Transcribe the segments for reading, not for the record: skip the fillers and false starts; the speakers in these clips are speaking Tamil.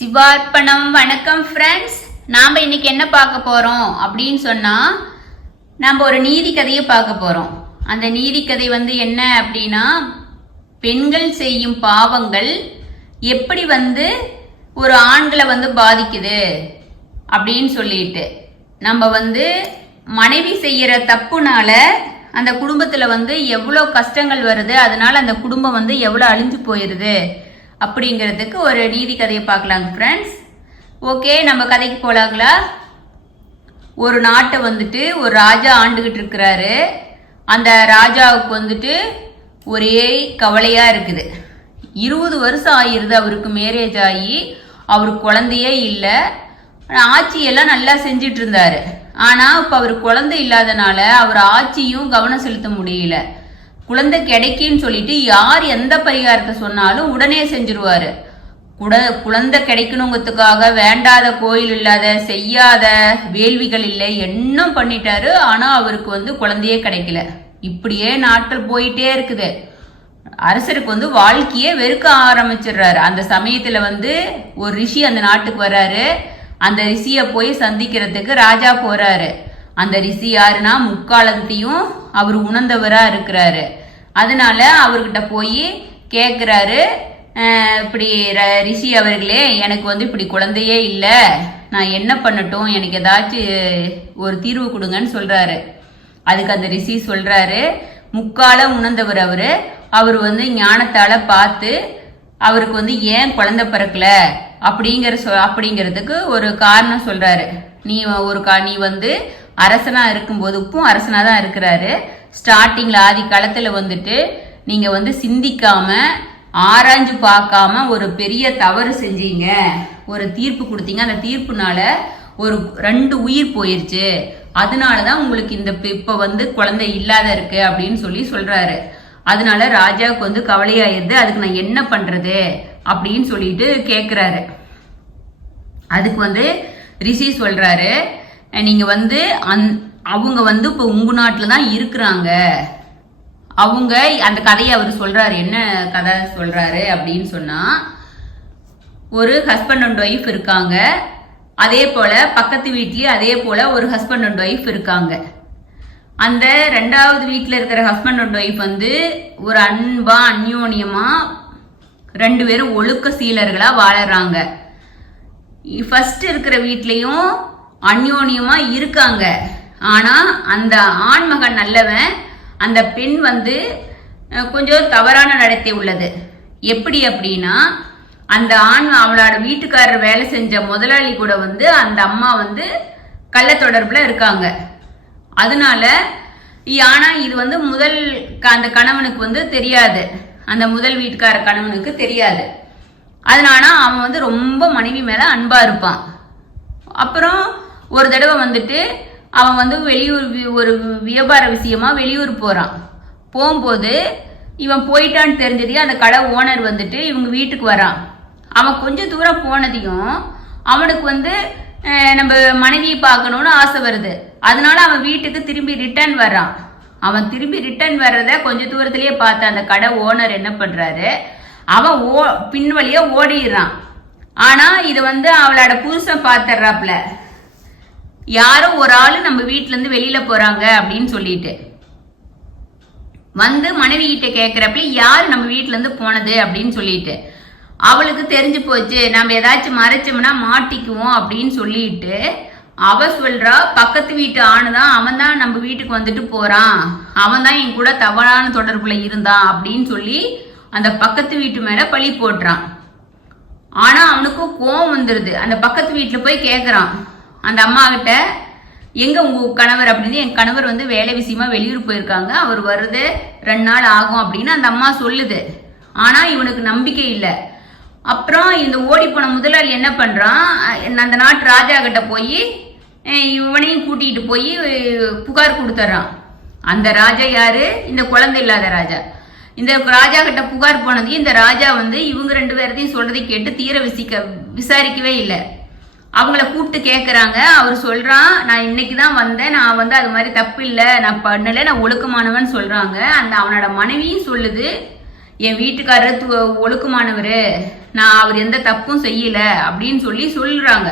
சிவார்ப்பணம். வணக்கம் ஃப்ரெண்ட்ஸ். நாம் இன்னைக்கு என்ன பார்க்க போகிறோம் அப்படின்னு சொன்னால், நம்ம ஒரு நீதி கதையை பார்க்க போகிறோம். அந்த நீதி கதை என்ன அப்படின்னா, பெண்கள் செய்யும் பாவங்கள் எப்படி ஒரு ஆண்களை பாதிக்குது அப்படின்னு சொல்லிட்டு, நம்ம மனைவி செய்கிற தப்புனால அந்த குடும்பத்தில் எவ்வளோ கஷ்டங்கள் வருது, அதனால அந்த குடும்பம் எவ்வளோ அழிஞ்சு போயிடுது அப்படிங்கிறதுக்கு ஒரு நீதி கதையை பார்க்கலாங்க ஃப்ரெண்ட்ஸ். ஓகே, நம்ம கதைக்கு போகலாங்களா? ஒரு நாட்டை ஒரு ராஜா ஆண்டுகிட்டு இருக்கிறாரு. அந்த ராஜாவுக்கு ஒரே கவலையாக இருக்குது. 20 வருஷம் ஆகிருது அவருக்கு மேரேஜ் ஆகி. அவருக்கு குழந்தையே இல்லை. ஆட்சியெல்லாம் நல்லா செஞ்சிட்டு இருந்தாரு. ஆனால் இப்போ அவருக்கு குழந்தை இல்லாதனால அவர் ஆட்சியும் கவனம் செலுத்த முடியல. குழந்தை கிடைக்குன்னு சொல்லிட்டு யார் எந்த பரிகாரத்தை சொன்னாலும் உடனே செஞ்சிருவாரு. குழந்தை கிடைக்கணுங்கிறதுக்காக வேண்டாத கோயில் இல்லாத, செய்யாத வேள்விகள் இல்லை, என்ன பண்ணிட்டாரு. ஆனா அவருக்கு குழந்தையே கிடைக்கல. இப்படியே நாட்கள் போயிட்டே இருக்குது. அரசருக்கு வாழ்க்கையே வெறுக்க ஆரம்பிச்சிடுறாரு. அந்த சமயத்துல ஒரு ரிஷி அந்த நாட்டுக்கு வர்றாரு. அந்த ரிஷிய போய் சந்திக்கிறதுக்கு ராஜா போறாரு. அந்த ரிஷி யாருன்னா, முக்காலத்தையும் அவர் உணர்ந்தவரா இருக்கிறாரு. அதனால அவர்கிட்ட போய் கேட்குறாரு, இப்படி ரிஷி அவர்களே, எனக்கு இப்படி குழந்தையே இல்லை, நான் என்ன பண்ணட்டும், எனக்கு ஏதாச்சும் ஒரு தீர்வு கொடுங்கன்னு சொல்றாரு. அதுக்கு அந்த ரிஷி சொல்றாரு, முக்கால உணர்ந்தவர் அவர் ஞானத்தால பார்த்து அவருக்கு ஏன் குழந்தை பிறக்கல அப்படிங்கிறதுக்கு ஒரு காரணம் சொல்றாரு. நீ அரசனா இருக்கும்போது, இப்பவும் அரசனா தான் இருக்கிறாரு. ஸ்டார்டிங்ல ஆதி காலத்துல நீங்க சிந்திக்காம ஆராய்ஞ்சு பார்க்காம ஒரு பெரிய தவறு செஞ்சீங்க, ஒரு தீர்ப்பு கொடுத்தீங்க. அந்த தீர்ப்புனால ஒரு 2 உயிர் போயிருச்சு. அதனாலதான் உங்களுக்கு இப்ப குழந்தை இல்லாத இருக்கு அப்படின்னு சொல்றாரு. அதனால ராஜாவுக்கு கவலையாயிருது. அதுக்கு நான் என்ன பண்றது அப்படின்னு சொல்லிட்டு கேக்குறாரு. அதுக்கு ரிஷி சொல்றாரு, நீங்க அவங்க இப்ப உங்க நாட்டுல தான் இருக்கிறாங்க. அவங்க அந்த கதையை அவர் சொல்றாரு. என்ன கதை சொல்றாரு அப்படின்னு சொன்னா, ஒரு ஹஸ்பண்ட் அண்ட் ஒய்ஃப் இருக்காங்க. அதே போல பக்கத்து வீட்லயே அதே போல ஒரு ஹஸ்பண்ட் அண்ட் ஒய்ஃப் இருக்காங்க. அந்த 2வது வீட்டுல இருக்கிற ஹஸ்பண்ட் அண்ட் ஒய்ஃப் ஒரு அன்பா அந்யோன்யமா 2 பேரும் ஒழுக்க சீலர்களா வாழறாங்க. ஃபர்ஸ்ட் இருக்கிற வீட்லயும் அந்யோன்யமா இருக்காங்க. ஆனா அந்த ஆண்மகன் நல்லவன், அந்த பெண் கொஞ்சம் தவறான நடத்தை உள்ளது. எப்படி அப்படின்னா, அந்த ஆண் அவளோட வீட்டுக்காரர் வேலை செஞ்ச முதலாளி கூட அந்த அம்மா கள்ள தொடர்புல இருக்காங்க. அதனால ஆனா இது முதல் அந்த கணவனுக்கு தெரியாது. அந்த முதல் வீட்டுக்கார கணவனுக்கு தெரியாது. அதனால அவன் ரொம்ப மனைவி மேல அன்பா இருப்பான். அப்புறம் ஒரு தடவை அவன் வெளியூர் ஒரு வியாபார விஷயமா வெளியூர் போறான். போகும்போது இவன் போயிட்டான்னு தெரிஞ்சதே அந்த கடை ஓனர் இவங்க வீட்டுக்கு வரான். அவன் கொஞ்சம் தூரம் போனதையும் அவனுக்கு நம்ம மனைவியை பார்க்கணும்னு ஆசை வருது. அதனால அவன் வீட்டுக்கு திரும்பி ரிட்டர்ன் வர்றான். அவன் திரும்பி ரிட்டர்ன் வர்றத கொஞ்ச தூரத்திலேயே பார்த்த அந்த கடை ஓனர் என்ன பண்றாரு, அவன் பின் வழியா ஓடிடுறான். ஆனா இது அவளோட புருஷன் பாத்துறாப்ல, யாரோ ஒரு ஆளு நம்ம வீட்டுல இருந்து வெளியில போறாங்க அப்படின்னு சொல்லிட்டு மனைவி கிட்ட கேக்குறப்ப, யாரு நம்ம வீட்டுல இருந்து போனது அப்படின்னு சொல்லிட்டு அவளுக்கு தெரிஞ்சு போச்சு, நம்ம ஏதாச்சும் மறைச்சோம்னா மாட்டிக்குவோம் அப்படின்னு சொல்லிட்டு அவ சொல்றா, பக்கத்து வீட்டு ஆணுதான், அவன் தான் நம்ம வீட்டுக்கு போறான், அவன் தான் என் கூட தவறான தொடர்புல இருந்தான் அப்படின்னு சொல்லி அந்த பக்கத்து வீட்டு மேல பழி போடுறான். ஆனா அவனுக்கும் கோவம் வந்துருது. அந்த பக்கத்து வீட்டுல போய் கேக்குறான் அந்த அம்மா கிட்ட, எங்க உங்க கணவர் அப்படின்னு. என் கணவர் வேலை விஷயமா வெளியூர் போயிருக்காங்க, அவர் வருது 2 நாள் ஆகும் அப்படின்னு அந்த அம்மா சொல்லுது. ஆனா இவனுக்கு நம்பிக்கை இல்லை. அப்புறம் இந்த ஓடி போன முதலாளி என்ன பண்றான், அந்த நாட்டு ராஜா கிட்ட போய் இவனையும் கூட்டிட்டு போய் புகார் கொடுத்துட்றான். அந்த ராஜா யாரு, இந்த குழந்தை இல்லாத ராஜா. இந்த ராஜா கிட்ட புகார் போனது இந்த ராஜா இவங்க 2 பேரத்தையும் சொல்றதை கேட்டு தீர விசாரிக்கவே இல்லை. அவங்கள கூப்பிட்டு கேட்கறாங்க. அவர் சொல்றான், நான் இன்னைக்குதான் வந்தேன், நான் அது மாதிரி தப்பு இல்லை, நான் பண்ணல, நான் ஒழுக்கமானவன் சொல்றாங்க. அந்த அவனோட மனைவியும் சொல்லுது, என் வீட்டுக்காரர் ஒழுக்கமானவர், நான் அவர் எந்த தப்பும் செய்யல அப்படின்னு சொல்றாங்க.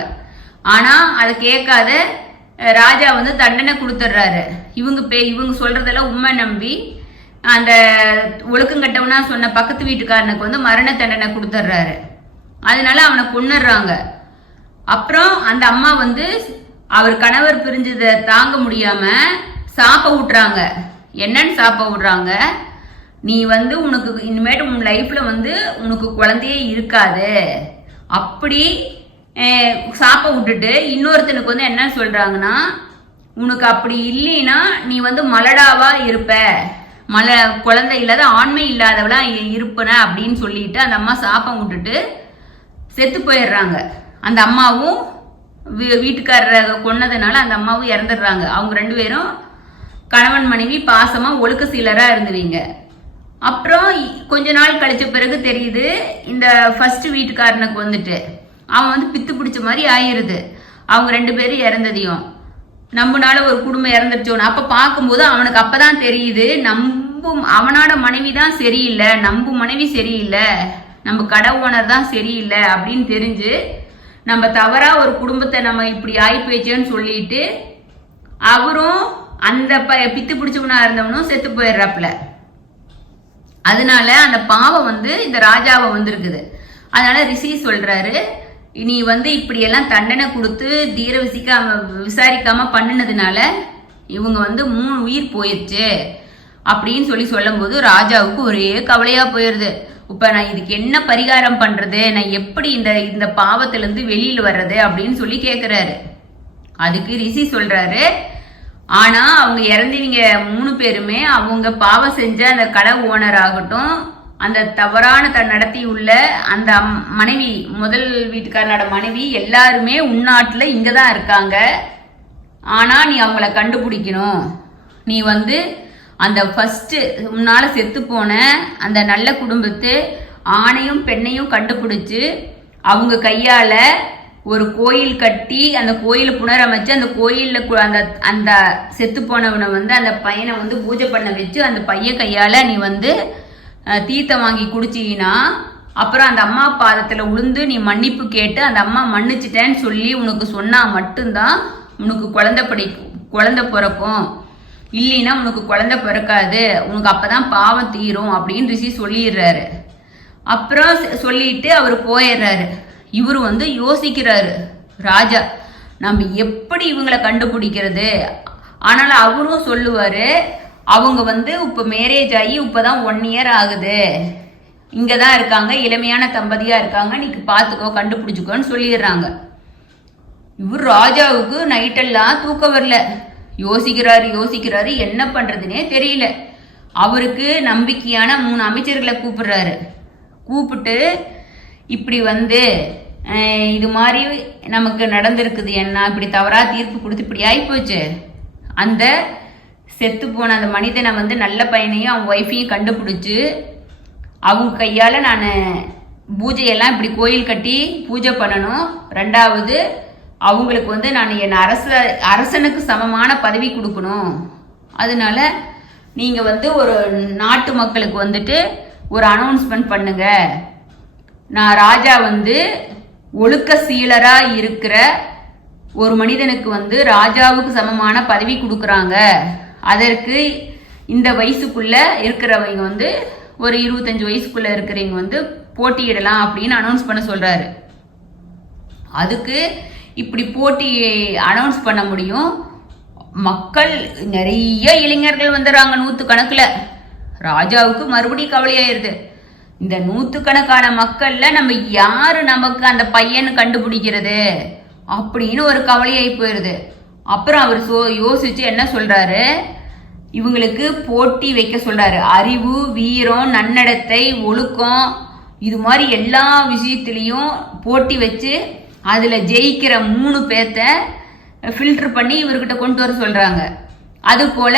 ஆனா அதை கேட்காத ராஜா வந்து தண்டனை கொடுத்துட்றாரு. இவங்க சொல்றதெல்லாம் உண்மை நம்பி அந்த ஒழுக்கம் கட்டவனா சொன்ன பக்கத்து வீட்டுக்காரனுக்கு வந்து மரண தண்டனை கொடுத்துட்றாரு. அதனால அவனை கொன்னுடுறாங்க. அப்புறம் அந்த அம்மா வந்து அவர் கணவர் பிரிஞ்சதை தாங்க முடியாம சாப்ப விட்டுறாங்க. என்னன்னு சாப்ப விடுறாங்க, நீ வந்து உனக்கு இனிமேட்டு உன் லைஃப்ல வந்து உனக்கு குழந்தையே இருக்காது அப்படி சாப்ப விட்டுட்டு இன்னொருத்தனுக்கு வந்து என்ன சொல்றாங்கன்னா, உனக்கு அப்படி இல்லைன்னா நீ வந்து மலடாவா இருப்ப, குழந்தை இல்லாத ஆண்மை இல்லாதவளா இருப்பன அப்படின்னு சொல்லிட்டு அந்த அம்மா சாப்பம் விட்டுட்டு செத்து போயிடுறாங்க. அந்த அம்மாவும் வீட்டுக்காரரை கொன்னதுனால அந்த அம்மாவும் இறந்துடுறாங்க. அவங்க 2 பேரும் கணவன் மனைவி பாசமா ஒழுக்க சீலரா இருந்துவீங்க. அப்புறம் கொஞ்ச நாள் கழிச்ச பிறகு தெரியுது, இந்த ஃபர்ஸ்ட் வீட்டுக்காரனுக்கு வந்துட்டு அவன் வந்து பித்து பிடிச்ச மாதிரி ஆயிருது. அவங்க 2 பேரும் இறந்ததையும் நம்புனால ஒரு குடும்பம் இறந்துருச்சோன்னு அப்ப பார்க்கும்போது அவனுக்கு அப்பதான் தெரியுது, அவனோட மனைவி தான் சரியில்லை, நம்பு மனைவி சரியில்லை, நம்ம கடை ஓனர் தான் சரியில்லை அப்படின்னு தெரிஞ்சு நம்ம தவறா ஒரு குடும்பத்தை நம்ம இப்படி ஆகி போயிச்சேன்னு சொல்லிட்டு அவரும் அந்த பித்து பிடிச்சவனா இருந்தவனும் செத்து போயிடுறாப்புல. அதனால அந்த பாவம் வந்து இந்த ராஜாவை வந்திருக்குது. அதனால ரிஷி சொல்றாரு, நீ வந்து இப்படி எல்லாம் தண்டனை கொடுத்து தீர விசாரிக்காம பண்ணினதுனால இவங்க வந்து 3 உயிர் போயிடுச்சு அப்படின்னு சொல்லும் போது ராஜாவுக்கு ஒரே கவலையா போயிருது. இப்ப நான் இதுக்கு என்ன பரிகாரம் பண்றது, நான் எப்படி இந்த பாவத்திலிருந்து வெளியில வர்றது அப்படின்னு சொல்லி கேக்குறாரு. அதுக்கு ரிஷி சொல்றாரு, ஆனா அவங்க இறந்தவங்க 3 பேருமே அவங்க பாவம் செஞ்ச அந்த கடை ஓனர் ஆகட்டும், அந்த தவறான நடத்தி உள்ள அந்த மனைவி, முதல் வீட்டுக்காரனோட மனைவி எல்லாருமே உள்நாட்டுல இங்கதான் இருக்காங்க. ஆனா நீ அவங்கள கண்டுபிடிக்கணும். நீ வந்து அந்த ஃபர்ஸ்ட் முன்னால செத்து போன அந்த நல்ல குடும்பத்து ஆணையும் பெண்ணையும் கண்டுபிடிச்சு அவங்க கையால ஒரு கோயில் கட்டி அந்த கோயிலை புனரமைச்சு அந்த கோயில்ல அந்த அந்த செத்து போனவனை வந்து அந்த பையனை வந்து பூஜை பண்ண வச்சு அந்த பையன் கையால நீ வந்து தீர்த்தம் வாங்கி குடிச்சீங்கன்னா அப்புறம் அந்த அம்மா பாதத்துல உளுந்து நீ மன்னிப்பு கேட்டு அந்த அம்மா மன்னிச்சிட்டேன்னு சொல்லி உனக்கு சொன்னா மட்டும்தான் உனக்கு குழந்தை பிறக்கும், இல்லைன்னா உனக்கு குழந்தை பிறக்காது, உனக்கு அப்பதான் பாவம் தீரும் அப்படின்னு ரிஷி சொல்லிடுறாரு. அப்புறம் சொல்லிட்டு அவர் போயிடுறாரு. இவரு வந்து யோசிக்கிறாரு ராஜா, நம்ம எப்படி இவங்களை கண்டுபிடிக்கிறது. ஆனாலும் அவரும் சொல்லுவாரு, அவங்க வந்து இப்ப மேரேஜ் ஆகி இப்பதான் 1 இயர் ஆகுது, இங்கதான் இருக்காங்க, இளமையான தம்பதியா இருக்காங்க, நீ பாத்துக்கோ கண்டுபிடிச்சுக்கோன்னு சொல்லிடுறாங்க. இவர் ராஜாவுக்கு நைட்டெல்லாம் தூக்கம் வரல. யோசிக்கிறாரு என்ன பண்றதுன்னே தெரியல. அவருக்கு நம்பிக்கையான 3 அமைச்சர்களை கூப்பிடுறாரு. கூப்பிட்டு இப்படி வந்து இது மாதிரி நமக்கு நடந்திருக்குது, என்ன இப்படி தவறா தீர்ப்பு கொடுத்து இப்படி ஆயிப்போச்சு, அந்த செத்து போன அந்த மனிதனை வந்து நல்ல பையனையும் அவன் ஒய்ஃபையும் கண்டுபிடிச்சு அவங்க கையால நான் பூஜையெல்லாம் இப்படி கோயில் கட்டி பூஜை பண்ணணும். 2வது அவங்களுக்கு வந்து நான் என் அரசனுக்கு சமமான பதவி கொடுக்கணும். அதனால நீங்க வந்து ஒரு நாட்டு மக்களுக்கு வந்துட்டு ஒரு அனௌன்ஸ்மெண்ட் பண்ணுங்க, நான் ராஜா வந்து ஒழுக்க சீலரா இருக்கிற ஒரு மனிதனுக்கு வந்து ராஜாவுக்கு சமமான பதவி கொடுக்குறாங்க, அதற்கு இந்த வயசுக்குள்ள இருக்கிறவங்க வந்து ஒரு 25 வயசுக்குள்ள இருக்கிறவங்க வந்து போட்டியிடலாம் அப்படின்னு அனௌன்ஸ் பண்ண சொல்றாரு. அதுக்கு இப்படி போட்டி அனௌன்ஸ் பண்ண முடியும், மக்கள் நிறைய இளைஞர்கள் வந்துடுறாங்க 100 கணக்குல. ராஜாவுக்கு மறுபடியும் கவலையாயிருது, இந்த 100 கணக்கான மக்கள்ல நம்ம யாரு நமக்கு அந்த பையனை கண்டுபிடிக்கிறது அப்படின்னு ஒரு கவலையாகி போயிருது. அப்புறம் அவர் யோசிச்சு என்ன சொல்றாரு, இவங்களுக்கு போட்டி வைக்க சொல்றாரு. அறிவு, வீரம், நன்னடத்தை, ஒழுக்கம், இது மாதிரி எல்லா விஷயத்திலையும் போட்டி வச்சு அதுல ஜெயிக்கிற 3 பேர்த்த ஃபில்டர் பண்ணி இவர்கிட்ட கொண்டு வர சொல்றாங்க. அது போல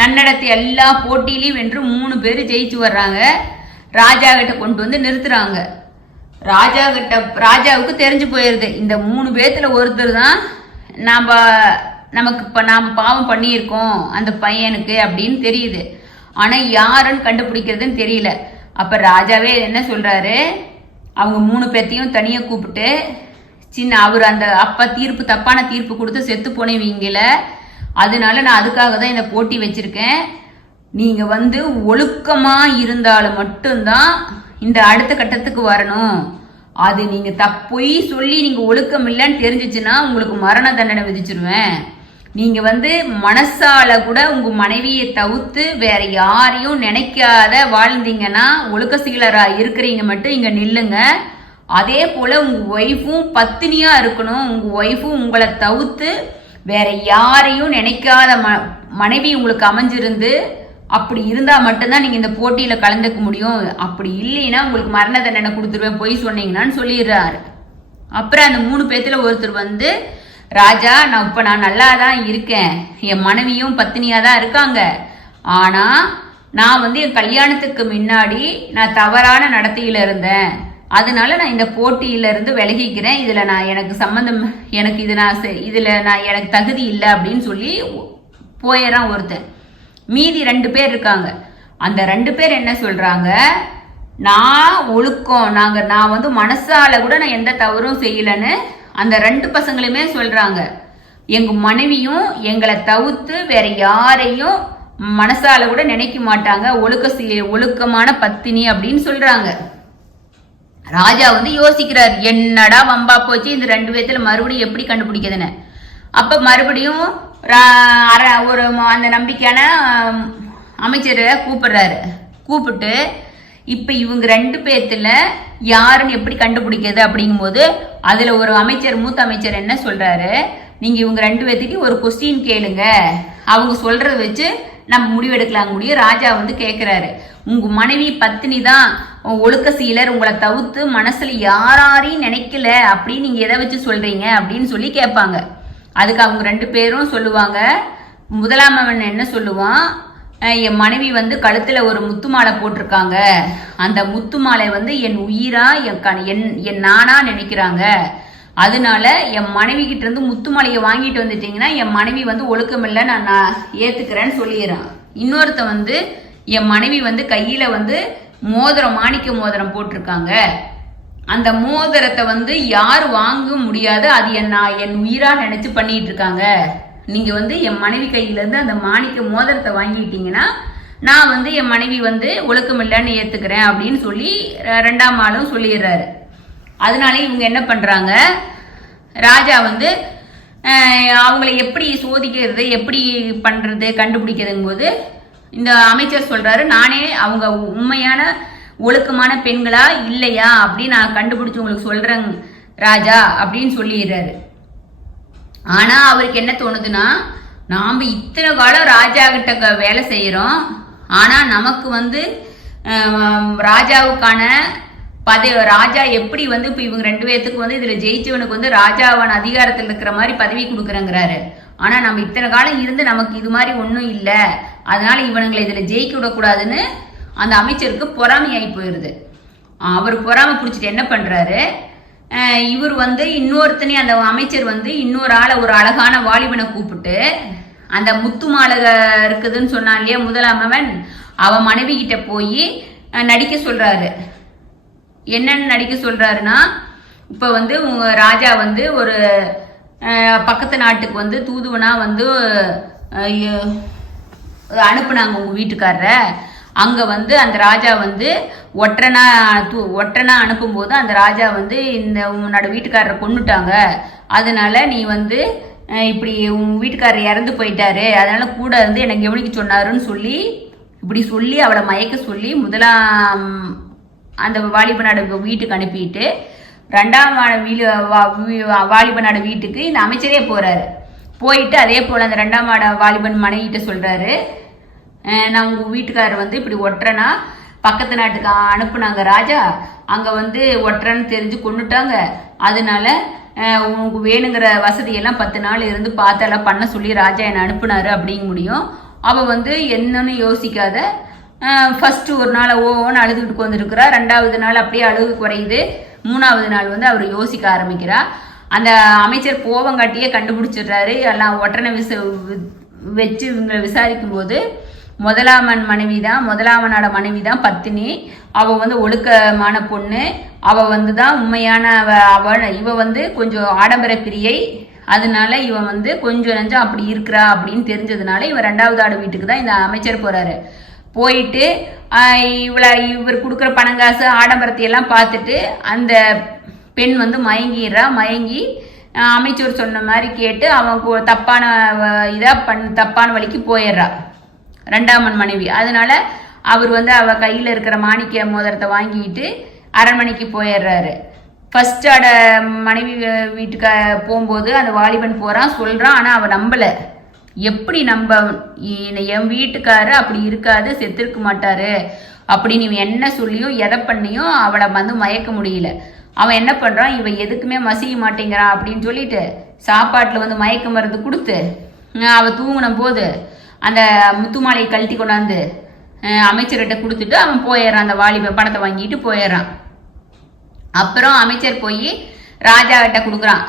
நன்னடத்தை எல்லா போட்டியிலையும் வென்று 3 பேர் ஜெயிச்சு வர்றாங்க. ராஜா கிட்ட கொண்டு வந்து நிறுத்துறாங்க. ராஜாவுக்கு தெரிஞ்சு போயிருது, இந்த 3 பேர்த்துல ஒருத்தர் தான் நாம பாவம் பண்ணியிருக்கோம் அந்த பையனுக்கு அப்படின்னு தெரியுது. ஆனா யாருன்னு கண்டுபிடிக்கிறதுன்னு தெரியல. அப்ப ராஜாவே என்ன சொல்றாரு, அவங்க 3 பேர்த்தையும் தனியா கூப்பிட்டு, அவர் அந்த அப்ப தப்பான தீர்ப்பு கொடுத்து செத்து போனவங்கள, அதனால நான் அதுக்காக தான் இந்த போட்டி வச்சிருக்கேன். நீங்க ஒழுக்கமா இருந்தாலும் மட்டும்தான் இந்த அடுத்த கட்டத்துக்கு வரணும். அது நீங்க பொய் சொல்லி நீங்க ஒழுக்கம் இல்லைன்னு தெரிஞ்சிச்சுன்னா உங்களுக்கு மரண தண்டனை விதிச்சிருவேன். நீங்க மனசால கூட உங்க மனைவியை தவிர்த்து வேற யாரையும் நினைக்காத வாழ்ந்தீங்கன்னா, ஒழுக்க சீலரா இருக்கிறீங்க மட்டும் இங்க நில்லுங்க. அதே போல உங்க ஒய்ஃபும் பத்தினியா இருக்கணும். உங்க ஒய்ஃபும் உங்களை தவிர்த்து வேற யாரையும் நினைக்காத மனைவி உங்களுக்கு அமைஞ்சிருந்து, அப்படி இருந்தா மட்டும்தான் நீங்க இந்த போட்டியில கலந்துக்க முடியும். அப்படி இல்லைன்னா உங்களுக்கு மரண தண்டனை கொடுத்துருவேன் பொய் சொன்னீங்கன்னு சொல்லிடுறாரு. அப்புறம் அந்த 3 பேத்துல ஒருத்தர் ராஜா, நான் நல்லா தான் இருக்கேன், என் மனைவியும் பத்தினியா தான் இருக்காங்க, ஆனா நான் என் கல்யாணத்துக்கு முன்னாடி நான் தவறான நடத்தையில இருந்தேன், அதனால நான் இந்த போட்டியில இருந்து விலகிக்கிறேன், இதுல நான் எனக்கு சம்பந்தம், எனக்கு எனக்கு தகுதி இல்லை அப்படின்னு சொல்லி போயிடறான் ஒருத்தன். மீதி 2 பேர் இருக்காங்க. அந்த 2 பேர் என்ன சொல்றாங்க, நான் ஒழுக்கம், நான் மனசால கூட நான் எந்த தவறும் செய்யலன்னு அந்த 2 பசங்களுமே சொல்றாங்க. எங்க மனைவியும் எங்களை தவிர்த்து வேற யாரையும் மனசால கூட நினைக்க மாட்டாங்க, ஒழுக்கமான பத்தினி அப்படின்னு சொல்றாங்க. ராஜா யோசிக்கிறார், என்னடா வம்பா போச்சு, இந்த 2 பேத்துல மறுபடியும் எப்படி கண்டுபிடிக்கிறதுன்னு. அப்ப மறுபடியும் ஒரு அந்த நம்பிக்கையான அமைச்சரை கூப்பிடுறாரு. கூப்பிட்டு இப்ப இவங்க 2 பேத்துல யாருன்னு எப்படி கண்டுபிடிக்கிறது அப்படிங்கும்போது, அதுல ஒரு மூத்த அமைச்சர் என்ன சொல்றாரு, நீங்க இவங்க 2 பேத்துக்கு ஒரு கொஸ்டின் கேளுங்க, அவங்க சொல்றத வச்சு நம்ம முடிவெடுக்கலாம் முடியும். ராஜா கேட்கிறாரு, உங்க மனைவி பத்தினி தான் ஒழுக்க சீலர், உங்களை தவிர்த்து மனசுல யாரையும் நினைக்கல அப்படின்னு நீங்க எதை வச்சு சொல்றீங்க அப்படின்னு சொல்லி கேட்பாங்க. அதுக்கு அவங்க 2 பேரும் சொல்லுவாங்க. முதலாமவன் என்ன சொல்லுவான், என் மனைவி கழுத்துல ஒரு முத்து மாலை போட்டிருக்காங்க, அந்த முத்து மாலை என் உயிரா என் நானா நினைக்கிறாங்க, அதனால என் மனைவி கிட்ட இருந்து முத்து மாலையை வாங்கிட்டு வந்துட்டீங்கன்னா என் மனைவி ஒழுக்கம் இல்லை, நான் ஏத்துக்கிறேன்னு சொல்லிடுறான். இன்னொருத்த என் மனைவி கையில மோதிரம், மாணிக்க மோதிரம் போட்டிருக்காங்க, அந்த மோதிரத்தை யாரு வாங்க முடியாது, அது என் உயிரா நினைச்சு பண்ணிட்டு இருக்காங்க, நீங்க என் மனைவி கையில இருந்து அந்த மாணிக்க மோதிரத்தை வாங்கிட்டீங்கன்னா நான் என் மனைவி ஒழுக்கம் இல்லைன்னு ஏத்துக்கிறேன் அப்படின்னு சொல்லி 2ஆம் ஆளும் சொல்லிடுறாரு. அதனால இவங்க என்ன பண்றாங்க, ராஜா அவங்களை எப்படி சோதிக்கிறது, எப்படி பண்றது, கண்டுபிடிக்கிறதுங்க போது இந்த அமைச்சர் சொல்றாரு, நானே அவங்க உண்மையான ஒழுக்கமான பெண்களா இல்லையா அப்படின்னு நான் கண்டுபிடிச்சு உங்களுக்கு சொல்றேன் ராஜா அப்படின்னு சொல்லிடுறாரு. ஆனா அவருக்கு என்ன தோணுதுன்னா, நாம இத்தனை காலம் ராஜா கிட்ட வேலை செய்யறோம், ஆனா நமக்கு ராஜாவுக்கான ராஜா எப்படி இப்ப இவங்க 2 பேத்துக்கு இதுல ஜெயிச்சவனுக்கு ராஜாவான அதிகாரத்தில் இருக்கிற மாதிரி பதவி கொடுக்குறேங்கிறாரு. ஆனா நம்ம இத்தனை காலம் இருந்து நமக்கு இது மாதிரி ஒன்றும் இல்லை, அதனால இவனுங்களை இதுல ஜெயிக்க விடக்கூடாதுன்னு அந்த அமைச்சருக்கு பொறாமையாகி போயிருது. அவர் பொறாமை பிடிச்சிட்டு என்ன பண்றாரு, இவர் இன்னொருத்தனே அந்த அமைச்சர் இன்னொரு ஆளை, ஒரு அழகான வாலிபனை கூப்பிட்டு, அந்த முத்து மாலை இருக்குதுன்னு சொன்னான் இல்லையா முதலாமவன், அவன் மனைவி கிட்ட போய் நடிக்க சொல்றாரு. என்னன்னு நடிக்க சொல்றாருன்னா, இப்ப ராஜா ஒரு பக்கத்து நாட்டுக்கு தூதுவனா அனுப்புனாங்க உங்க வீட்டுக்காரர. அங்க அந்த ராஜா ஒற்றனா அனுப்பும்போது அந்த ராஜா இந்த உன்னோட வீட்டுக்காரரை கொன்னுட்டாங்க, அதனால நீ இப்படி உன் வீட்டுக்காரர் இறந்து போயிட்டாரு, அதனால கூட இருந்து எனக்கு கவனிக்க சொன்னாருன்னு சொல்லி இப்படி சொல்லி அவளை மயக்க சொல்லி முதலாம் அந்த வாலிபனோட வீட்டுக்கு அனுப்பிட்டு 2ஆம் வாலிபனோட வீட்டுக்கு இந்த அமைச்சரே போறாரு. போயிட்டு அதே போல அந்த 2ஆம் வாலிபன் மனைவிட்ட சொல்றாரு, நான் உங்க வீட்டுக்காரர் இப்படி ஒற்றனா பக்கத்து நாட்டுக்கு அனுப்புனாங்க ராஜா, அங்க ஒற்றன்னு தெரிஞ்சு கொண்டுட்டாங்க, அதனால உனக்கு வேணுங்கிற வசதியெல்லாம் 10 நாள் இருந்து பார்த்தெல்லாம் பண்ண சொல்லி ராஜா என்னை அனுப்புனாரு அப்படிங்க முடியும். அவ என்னன்னு யோசிக்காத ஃபர்ஸ்ட் ஒரு நாள் ஓன்னு அழுதுகிட்டு வந்துருக்கிறா, 2ஆவது நாள் அப்படியே அழுகு குறையுது, 3ஆவது நாள் அவர் யோசிக்க ஆரம்பிக்கிறா. அந்த அமைச்சர் கோவங்காட்டியே கண்டுபிடிச்சிடுறாரு. எல்லாம் ஒற்றனை வச்சு இவங்களை விசாரிக்கும் போது முதலாமனோட மனைவி தான் பத்தினி, அவ வந்து ஒழுக்கமான பொண்ணு, அவ வந்து தான் உண்மையான இவ வந்து கொஞ்சம் ஆடம்பர பிரியை, அதனால இவன் வந்து கொஞ்சம் நஞ்சம் அப்படி இருக்கிறா அப்படின்னு தெரிஞ்சதுனால இவன் 2வது ஆடு வீட்டுக்கு தான் இந்த அமைச்சர் போறாரு. போயிட்டு இவர் கொடுக்குற பணங்காசு ஆடம்பரத்தை எல்லாம் பார்த்துட்டு அந்த பெண் வந்து மயங்கி அமைச்சர் சொன்ன மாதிரி கேட்டு அவன் தப்பான தப்பான வழிக்கு போயிடுறா 2ஆம் மனைவி. அதனால அவர் வந்து அவ கையில் இருக்கிற மாணிக்க மோதிரத்தை வாங்கிட்டு அரண்மனைக்கு போயிடுறாரு. ஃபர்ஸ்ட் மனைவி வீட்டுக்கு போகும்போது அந்த வாலிபன் போறான், சொல்றான். ஆனா அவ நம்பல. எப்படி நம்ப, என் வீட்டுக்காரரு அப்படி இருக்காது, செத்துருக்க மாட்டாரு அப்படின்னு இவன் என்ன சொல்லியும் எதை பண்ணியும் அவளை வந்து மயக்க முடியல. அவன் என்ன பண்றான், இவன் எதுக்குமே மசிய மாட்டேங்கிறான் அப்படின்னு சொல்லிட்டு சாப்பாட்டுல வந்து மயக்க மருந்து கொடுத்து அவ தூங்கின போது அந்த முத்துமாலையை கழட்டி கொண்டாந்து அமைச்சர்கிட்ட கொடுத்துட்டு அவன் போயிடுறான். அந்த வாலிப பணத்தை வாங்கிட்டு போயிடுறான். அப்புறம் அமைச்சர் போய் ராஜா கிட்ட கொடுக்குறான்.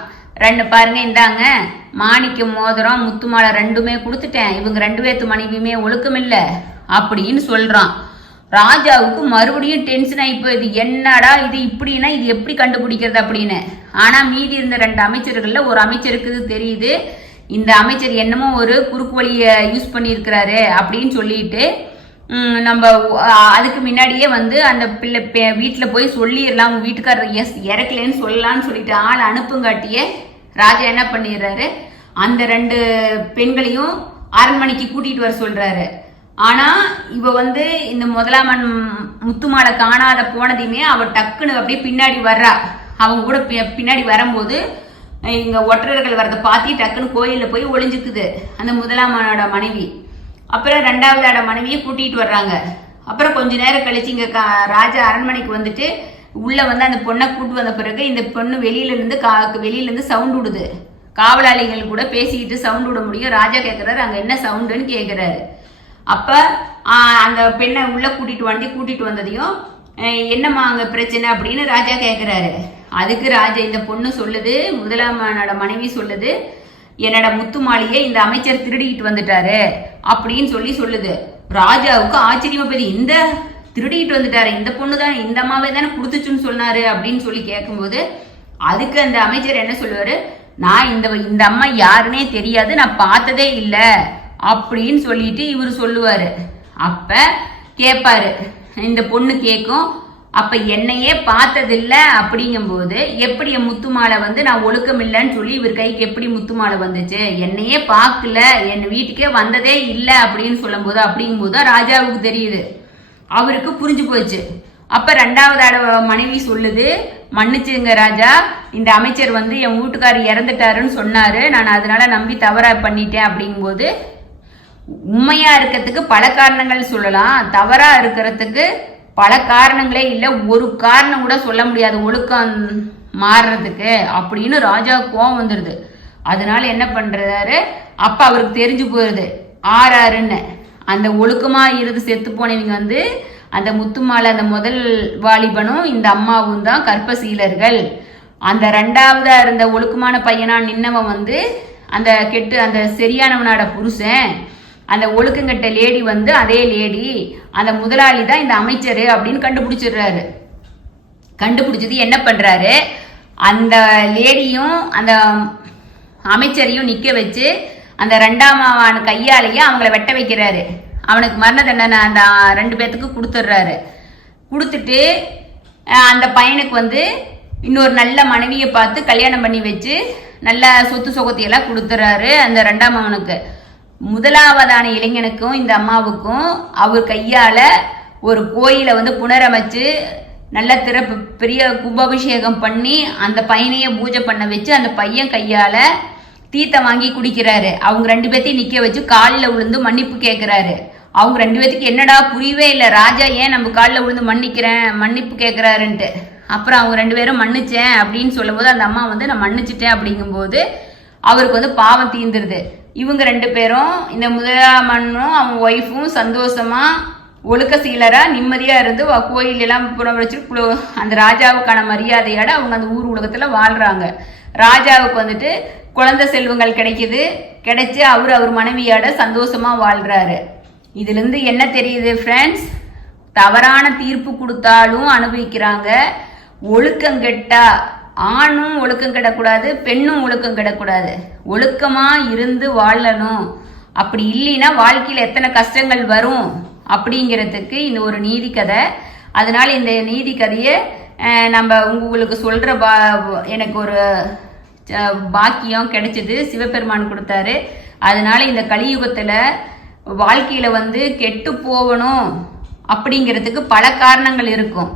2 பாருங்க, இந்தாங்க மாணிக்க மோதிரம் முத்துமாலை 2மே கொடுத்துட்டேன், இவங்க 2 பேத்து மனைவியுமே ஒழுக்கம் இல்லை அப்படின்னு சொல்றான். ராஜாவுக்கு மறுபடியும் டென்ஷன் ஆகி போகுது. என்னடா இது இப்படின்னா இது எப்படி கண்டுபிடிக்கிறது அப்படின்னு. ஆனா மீதி இருந்த 2 அமைச்சர்கள்ல ஒரு அமைச்சருக்கு தெரியுது இந்த அமைச்சர் என்னமோ ஒரு குறுக்கு வழியை யூஸ் பண்ணியிருக்கிறாரு அப்படின்னு சொல்லிட்டு நம்ம அதுக்கு முன்னாடியே வந்து அந்த பிள்ளை வீட்டில் போய் சொல்லிடலாம், உங்க வீட்டுக்காரர் இறக்கலன்னு சொல்லலான்னு சொல்லிட்டு ஆள் அனுப்புங்காட்டியே ராஜா என்ன பண்ணிடுறாரு, அந்த 2 பெண்களையும் அரண்மனைக்கு கூட்டிட்டு வர சொல்றாரு. ஆனா இவ வந்து இந்த முதலாமன் முத்துமாலை காணாத போனதையுமே அவ டக்குன்னு அப்படியே பின்னாடி வர்றா. அவங்க கூட பின்னாடி வரும்போது இங்க ஒற்றர்கள் வரதை பார்த்து டக்குன்னு கோயில்ல போய் ஒளிஞ்சுக்குது அந்த முதலாமனோட மனைவி. அப்புறம் 2வது மனைவியை கூட்டிட்டு வர்றாங்க. அப்புறம் கொஞ்ச நேரம் கழிச்சு இங்க ராஜா அரண்மனைக்கு வந்துட்டு உள்ள வந்து அந்த பொண்ணை கூட்டு வந்த பிறகு இந்த பொண்ணு வெளியில இருந்து சவுண்ட் விடுது. காவலாளிகள் கூட பேசிக்கிட்டு சவுண்ட் விட முடியும். ராஜா கேட்கிறாரு, அங்க என்ன சவுண்டுன்னு கேட்கிறாரு. அப்ப அந்த பெண்ணை உள்ள கூட்டிட்டு வந்ததையும் என்னம்மா அங்க பிரச்சனை அப்படின்னு ராஜா கேட்கிறாரு. அதுக்கு ராஜா இந்த பொண்ணு சொல்லுது, முதலாமனோட மனைவி சொல்லுது, என்னோட முத்துமாலையை இந்த அமைச்சர் திருடிக்கிட்டு வந்துட்டாரு அப்படின்னு சொல்லுது. ராஜாவுக்கு ஆச்சரியமா போய், இந்த திருடிக்கிட்டு வந்துட்டாரு, இந்த பொண்ணு தான் இந்த அம்மாவே தானே கொடுத்துச்சுன்னு சொன்னாரு அப்படின்னு சொல்லி கேட்கும்போது அதுக்கு அந்த அமைச்சர் என்ன சொல்லுவாரு, நான் இந்த அம்மா யாருன்னே தெரியாது, நான் பார்த்ததே இல்லை அப்படின்னு சொல்லிட்டு இவர் சொல்லுவாரு. அப்ப கேட்பாரு, இந்த பொண்ணு கேட்கும், அப்ப என்னையே பார்த்ததில்ல அப்படிங்கும்போது எப்படி என் முத்துமாலை வந்து நான் ஒழுக்கம் இல்லைன்னு சொல்லி இவர் கைக்கு எப்படி முத்துமாலை வந்துச்சு, என்னையே பார்க்கல, என் வீட்டுக்கே வந்ததே இல்லை அப்படின்னு சொல்லும் போது அப்படிங்கும்போது ராஜாவுக்கு தெரியுது, அவருக்கு புரிஞ்சு போச்சு. அப்ப 2வது மனைவி சொல்லுது, மன்னிச்சுங்க ராஜா, இந்த அமைச்சர் வந்து என் வீட்டுக்காரர் இறந்துட்டாருன்னு சொன்னாரு, நான் அதனால நம்பி தவறா பண்ணிட்டேன் அப்படிங்கும்போது உண்மையா இருக்கிறதுக்கு பல காரணங்கள் சொல்லலாம், தவறா இருக்கிறதுக்கு பல காரணங்களே இல்லை, ஒரு காரணம் கூட சொல்ல முடியாது ஒழுக்கம் மாறுறதுக்கு அப்படின்னு ராஜா கோவம் வந்துடுது. அதனால என்ன பண்றாரு, அப்ப அவருக்கு தெரிஞ்சு போயிருது ஆறாருன்னு அந்த ஒழுக்கமா இருந்து செத்து போனவங்க வந்து அந்த முத்துமாலை அந்த முதல் வாலிபனும் இந்த அம்மாவும் தான் கற்பசீலர்கள். அந்த 2வது இருந்த ஒழுக்கமான பையனா நின்னவன் வந்து அந்த சரியானவனோட புருஷன், அந்த ஒழுக்கங்கட்ட லேடி வந்து அதே லேடி, அந்த முதலாளி தான் இந்த அமைச்சர் அப்படின்னு கண்டுபிடிச்சிடுறாரு. கண்டுபிடிச்சது என்ன பண்றாரு, அந்த லேடியும் அந்த அமைச்சரையும் நிக்க வச்சு அந்த 2ஆம் கையாலேயே அவங்கள வெட்ட வைக்கிறாரு. அவனுக்கு மரண தண்டனை அந்த 2 பேத்துக்கு கொடுத்துட்றாரு. கொடுத்துட்டு அந்த பையனுக்கு வந்து இன்னொரு நல்ல மனைவியை பார்த்து கல்யாணம் பண்ணி வச்சு நல்ல சொத்து சொகத்தையெல்லாம் கொடுத்துறாரு அந்த 2ஆம் அவனுக்கு. முதலாவதான இளைஞனுக்கும் இந்த அம்மாவுக்கும் அவர் கையால ஒரு கோயிலை வந்து புனரமைச்சு நல்ல பெரிய கும்பாபிஷேகம் பண்ணி அந்த பையனையே பூஜை பண்ண வச்சு அந்த பையன் கையால தீர்த்தம் வாங்கி குடிக்கிறாரு. அவங்க 2 பேர்த்தையும் நிக்க வச்சு காலில் விழுந்து மன்னிப்பு கேட்கிறாரு. அவங்க 2 பேத்துக்கு என்னடா புரியவே இல்லை, ராஜா ஏன் நம்ம காலில் விழுந்து மன்னிப்பு கேட்கிறாருன்ட்டு. அப்புறம் அவங்க 2 பேரும் மன்னிச்சேன் அப்படின்னு சொல்லும் போது அந்த அம்மா வந்து நான் மன்னிச்சிட்டேன் அப்படிங்கும்போது அவருக்கு வந்து பாவம் தீர்ந்துருது. இவங்க 2 பேரும் இந்த முதலாமனும் அவங்க ஒய்ஃபும் சந்தோஷமா ஒழுக்க சீலரா நிம்மதியா இருந்து கோயில் எல்லாம் புறவச்சு அந்த ராஜாவுக்கான மரியாதையோட அவங்க அந்த ஊர் உலகத்துல வாழ்றாங்க. ராஜாவுக்கு வந்துட்டு குழந்தை செல்வங்கள் கிடைச்சு அவர் மனைவியோட சந்தோஷமா வாழ்றாரு. இதுல இருந்து என்ன தெரியுது ஃப்ரெண்ட்ஸ், தவறான தீர்ப்பு கொடுத்தாலும் அனுபவிக்கிறாங்க. ஒழுக்கங்கெட்டா ஆணும் ஒழுக்கம் கெடக்கூடாது, பெண்ணும் ஒழுக்கம் கெடக்கூடாது. ஒழுக்கமா இருந்து வாழணும். அப்படி இல்லைன்னா வாழ்க்கையில எத்தனை கஷ்டங்கள் வரும் அப்படிங்கிறதுக்கு இந்த ஒரு நீதி கதை. அதனால இந்த நீதி கதையை நம்ம உங்களுக்கு சொல்ற எனக்கு ஒரு பாக்கியம் கிடைச்சது, சிவபெருமான் கொடுத்தாரு. அதனால இந்த கலியுகத்துல வாழ்க்கையில கெட்டு போகணும் அப்படிங்கிறதுக்கு பல காரணங்கள் இருக்கும்.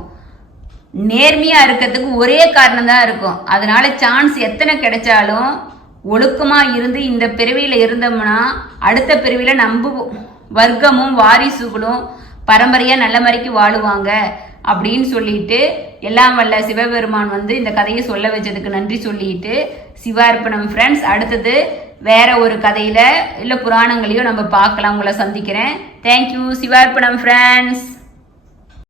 நேர்மையா இருக்கிறதுக்கு ஒரே காரணம் தான் இருக்கும். அதனால சான்ஸ் எத்தனை கிடைச்சாலும் ஒழுக்கமா இருந்து இந்த பிறவியில இருந்தோம்னா அடுத்த பிறவியில நம்ம வர்க்கமும் வாரிசுகளும் பரம்பரையா நல்ல மாதிரிக்கு வாழுவாங்க அப்படின்னு சொல்லிட்டு எல்லாம் வல்ல சிவபெருமான் இந்த கதையை சொல்ல வச்சதுக்கு நன்றி சொல்லிட்டு சிவார்ப்பணம் ஃப்ரெண்ட்ஸ். அடுத்தது வேற ஒரு கதையில இல்ல புராணங்களையோ நம்ம பார்க்கலாம். உங்களை சந்திக்கிறேன். தேங்க்யூ. சிவார்ப்பணம் ஃப்ரெண்ட்ஸ்.